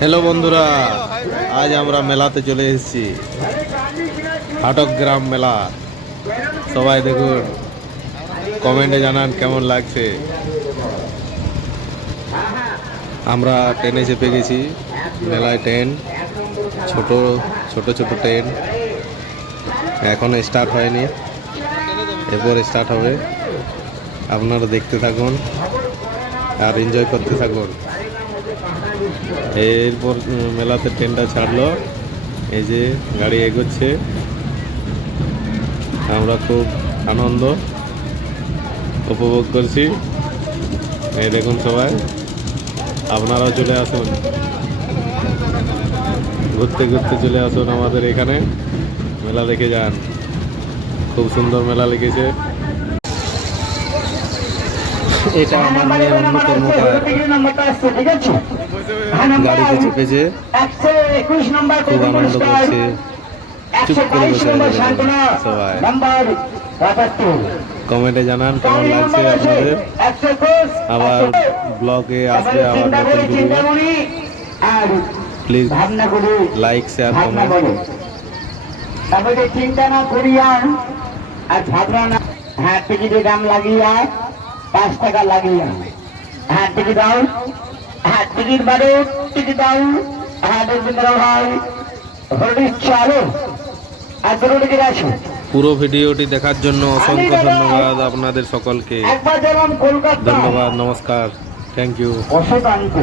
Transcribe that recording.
Hello বন্ধুরা, আজ আমরা মেলাতে চলে এসেছি। হাটক গ্রাম মেলা। সবাই দেখুন, কমেন্টে জানান কেমন লাগছে। আমরা ট্রেনে চেপে গেছি। মেলায় ট্রেন, ছোট ছোট ছোট ট্রেন এখন স্টার্ট হয়নি, এরপর স্টার্ট হবে। আপনারা দেখতে থাকুন আর এনজয় করতে থাকুন। এরপর মেলাতে ট্রেনটা ছাড়লো, এই যে গাড়ি এগোচ্ছে। আমরা খুব আনন্দ উপভোগ করছি। এই দেখুন সবাই, আপনারাও চলে আসুন, ঘুরতে ঘুরতে চলে আসুন আমাদের এখানে, মেলা দেখে যান। খুব সুন্দর মেলা লেগেছে। এটা আমার মেয়ের অন্যতম গাড়িতে চেপেছে, খুব আনন্দ করছে, চুপ করে বসে আছে সবাই। কমেন্টে জানান কেমন লাগছে আপনাদের। আবার ব্লগে আসবে আবার নতুন video. Please like, share, comment. চিন্তা না করিয়া আর ভাবনা না। হ্যাঁ, টিকিটের দাম লাগিয়া 5 টাকা লাগিয়া। হ্যাঁ, টিকিট দাও। হ্যাঁ, টিকিট বাড়ো, টিকিট দাও। হ্যাঁ, রবীন্দ্র ভাই হরিশ চালু আর দুটো টিকিট আছে। পুরো ভিডিওটি দেখার জন্য অসংখ্য ধন্যবাদ আপনাদের সকলকে। একবার যেমন কলকাতা, ধন্যবাদ, নমস্কার, থ্যাংক ইউ। অসুখ আনতে